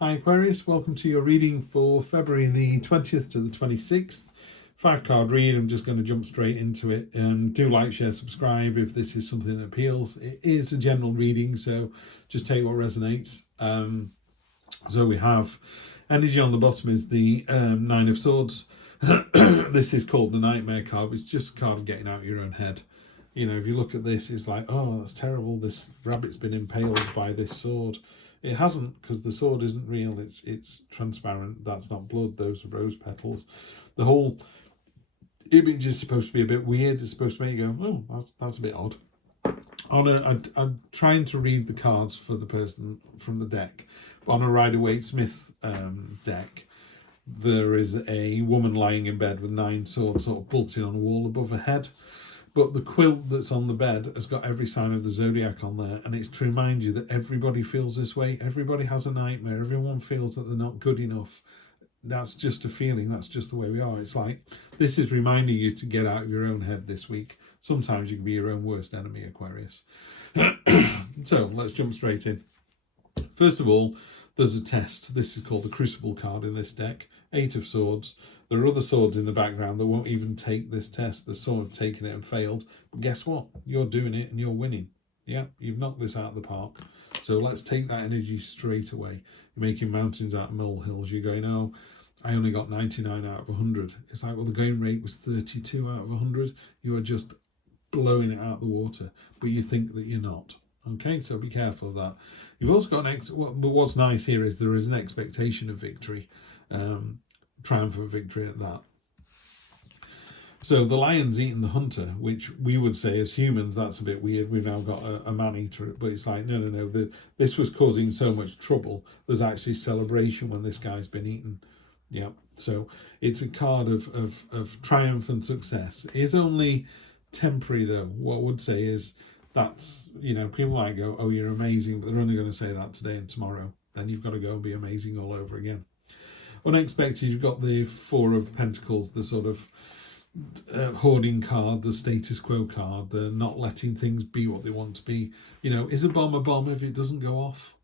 Hi Aquarius, welcome to your reading for February the 20th to the 26th. 5-card read. I'm just going to jump straight into it. Do like, share, subscribe if this is something that appeals. It is a general reading, so just take what resonates. So we have energy on the bottom is the Nine of Swords. This is called the Nightmare card. It's just a card of getting out of your own head. You know, if you look at this, it's like, oh, that's terrible. This rabbit's been impaled by this sword. It hasn't, because the sword isn't real. It's transparent. That's not blood. Those are rose petals. The whole image is supposed to be a bit weird. It's supposed to make you go, oh, that's a bit odd. I'm trying to read the cards for the person from the deck. On a Rider-Waite Smith deck, there is a woman lying in bed with 9 swords sort of bolting on a wall above her head. But the quilt that's on the bed has got every sign of the zodiac on there, and it's to remind you that everybody feels this way. Everybody has a nightmare. Everyone feels that they're not good enough. That's just a feeling. That's just the way we are. It's like, this is reminding you to get out of your own head this week. Sometimes you can be your own worst enemy, Aquarius. So let's jump straight in. First of all, there's a test. This is called the Crucible card in this deck. 8 of Swords. There are other swords in the background that won't even take this test. The sword have taken it and failed. But guess what? You're doing it and you're winning. Yeah, you've knocked this out of the park. So let's take that energy straight away. You're making mountains out of molehills. You're going, oh, I only got 99 out of 100. It's like, well, the going rate was 32 out of 100. You are just blowing it out of the water, but you think that you're not. Okay, so be careful of that. You've also got but what's nice here is there is an expectation of victory, triumphant victory at that. So the lion's eating the hunter, which we would say as humans, that's a bit weird. We've now got a man-eater, but it's like, no. This was causing so much trouble. There's actually celebration when this guy's been eaten. Yeah, so it's a card of triumph and success. It is only temporary, though. What I would say is, that's, people might go, oh, you're amazing, but they're only going to say that today and tomorrow. Then you've got to go and be amazing all over again. Unexpected, you've got the 4 of Pentacles, the sort of hoarding card, the status quo card, the not letting things be what they want to be. Is a bomb if it doesn't go off?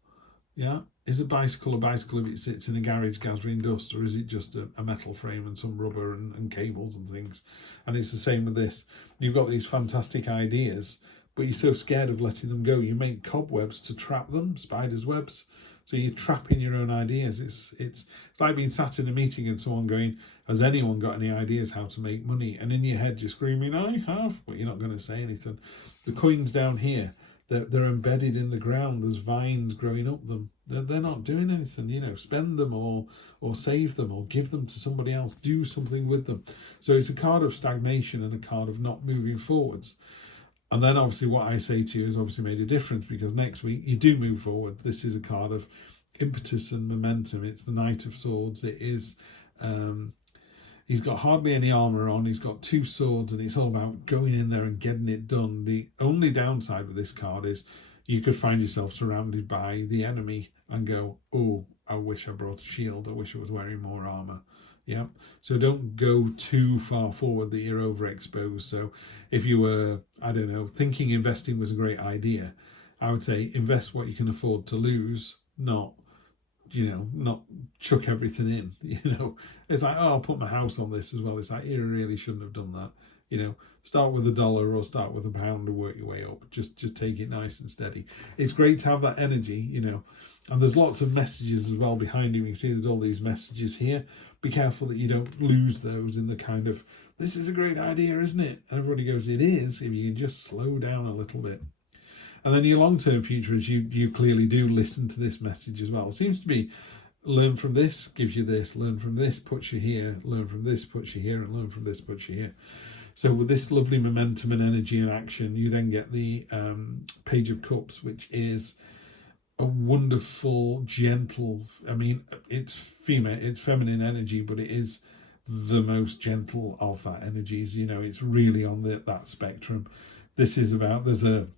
Yeah. Is a bicycle if it sits in a garage gathering dust, or is it just a metal frame and some rubber and cables and things? And it's the same with this. You've got these fantastic ideas, but you're so scared of letting them go. You make cobwebs to trap them, spiders' webs. So you're trapping your own ideas. It's like being sat in a meeting and someone going, has anyone got any ideas how to make money? And in your head you're screaming, I have, but you're not going to say anything. The coins down here, they're embedded in the ground. There's vines growing up them. They're not doing anything. Spend them or save them or give them to somebody else. Do something with them. So it's a card of stagnation and a card of not moving forwards. And then obviously what I say to you has obviously made a difference, because next week you do move forward. This is a card of impetus and momentum. It's the Knight of Swords. It is, he's got hardly any armour on. He's got 2 swords, and it's all about going in there and getting it done. The only downside with this card is you could find yourself surrounded by the enemy and go, oh, I wish I brought a shield. I wish I was wearing more armour. Yeah, so don't go too far forward that you're overexposed. So if you were, I don't know, thinking investing was a great idea, I would say invest what you can afford to lose, not chuck everything in. It's like, oh, I'll put my house on this as well. It's like, you really shouldn't have done that. Start with $1 or start with £1 and work your way up. Just take it nice and steady. It's great to have that energy, and there's lots of messages as well behind you. You can see there's all these messages here. Be careful that you don't lose those in the kind of, this is a great idea, isn't it? And everybody goes, it is, if you can just slow down a little bit. And then your long-term future is you clearly do listen to this message as well. It seems to be, learn from this, gives you this, learn from this, puts you here, learn from this, puts you here, and learn from this, puts you here. So with this lovely momentum and energy and action, you then get the Page of Cups, which is a wonderful, gentle, it's female, it's feminine energy, but it is the most gentle of that energies. It's really on that spectrum. This is about, there's a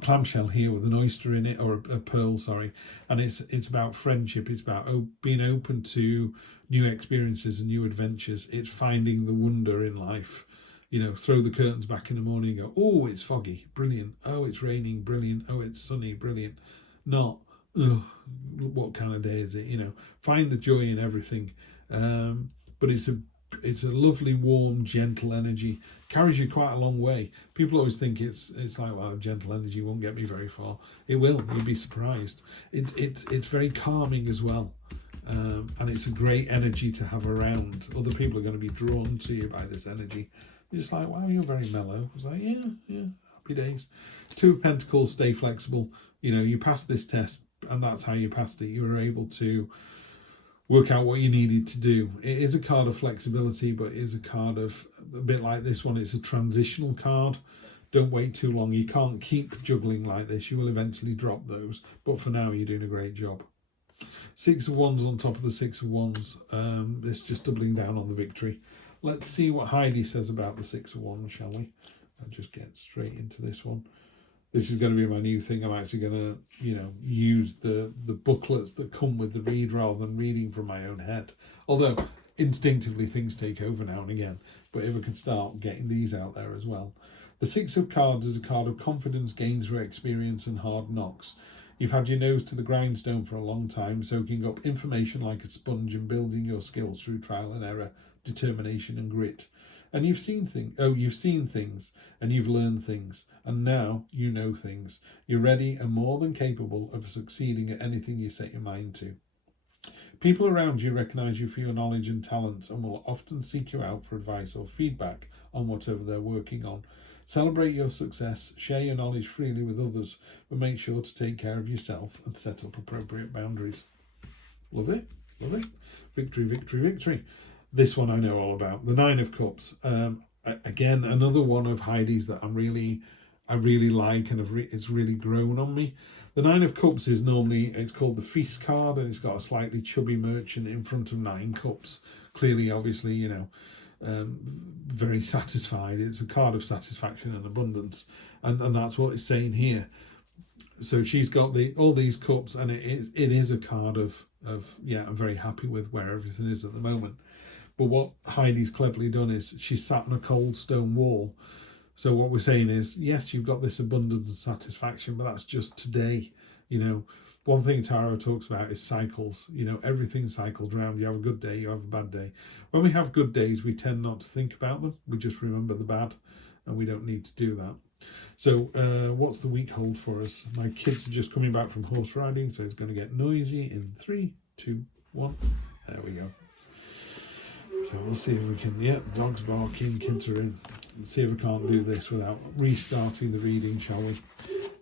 clamshell here with an oyster in it, or a pearl, sorry, and it's about friendship. It's about being open to new experiences and new adventures. It's finding the wonder in life. Throw the curtains back in the morning and go, oh, it's foggy, brilliant. Oh, it's raining, brilliant. Oh, it's sunny, brilliant. Not, ugh, what kind of day is it? You know, find the joy in everything. But it's a lovely, warm, gentle energy. Carries you quite a long way. People always think it's like, well, gentle energy won't get me very far. It will. You'll be surprised. It's very calming as well. And it's a great energy to have around. Other people are going to be drawn to you by this energy. You're just like, wow, you're very mellow. It's like, yeah, happy days. Two of Pentacles, stay flexible. You know, you passed this test, and that's how you passed it. You were able to work out what you needed to do. It is a card of flexibility, but it is a card of, a bit like this one, it's a transitional card. Don't wait too long. You can't keep juggling like this. You will eventually drop those. But for now, you're doing a great job. Six of Wands on top of the Six of Wands. It's just doubling down on the victory. Let's see what Heidi says about the Six of Wands, shall we? I'll just get straight into this one. This is going to be my new thing. I'm actually going to, you know, use the booklets that come with the read rather than reading from my own head. Although instinctively things take over now and again. But if I can start getting these out there as well. The Six of Cards is a card of confidence gained through experience and hard knocks. You've had your nose to the grindstone for a long time, soaking up information like a sponge and building your skills through trial and error, determination and grit. And you've seen things, and you've learned things, and now you know things. You're ready and more than capable of succeeding at anything you set your mind to. People around you recognise you for your knowledge and talents and will often seek you out for advice or feedback on whatever they're working on. Celebrate your success, share your knowledge freely with others, but make sure to take care of yourself and set up appropriate boundaries. Love it, love it. Victory, victory, victory. This one I know all about. The Nine of Cups. Again, another one of Heidi's that I really like, and it's really grown on me. The Nine of Cups is normally, it's called the Feast card, and it's got a slightly chubby merchant in front of 9 cups. Clearly, obviously, you know, very satisfied. It's a card of satisfaction and abundance, and that's what it's saying here. So she's got all these cups, and it is a card of yeah, I'm very happy with where everything is at the moment. But what Heidi's cleverly done is she's sat on a cold stone wall. So what we're saying is, yes, you've got this abundance and satisfaction, but that's just today. You know, one thing Tarot talks about is cycles. You know, everything cycles around. You have a good day, you have a bad day. When we have good days, we tend not to think about them. We just remember the bad, and we don't need to do that. So what's the week hold for us? My kids are just coming back from horse riding, so it's going to get noisy in 3, 2, 1. There we go. So we'll see if we can, dogs barking, kids are in. Let's see if we can't do this without restarting the reading, shall we?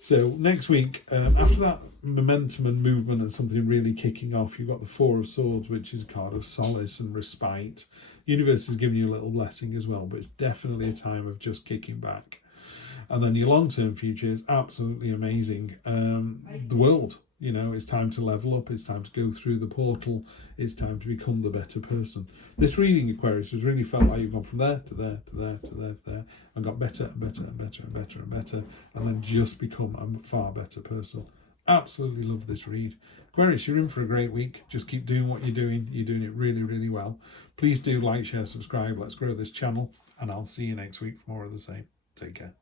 So next week, after that momentum and movement and something really kicking off, you've got the Four of Swords, which is a card of solace and respite. Universe is giving you a little blessing as well, but it's definitely a time of just kicking back. And then your long-term future is absolutely amazing. The world, you know, it's time to level up. It's time to go through the portal. It's time to become the better person. This reading, Aquarius, has really felt like you've gone from there to there to there to there to there, and got better and better and better and better and better, and then just become a far better person. Absolutely love this read. Aquarius, you're in for a great week. Just keep doing what you're doing. You're doing it really, really well. Please do like, share, subscribe. Let's grow this channel, and I'll see you next week for more of the same. Take care.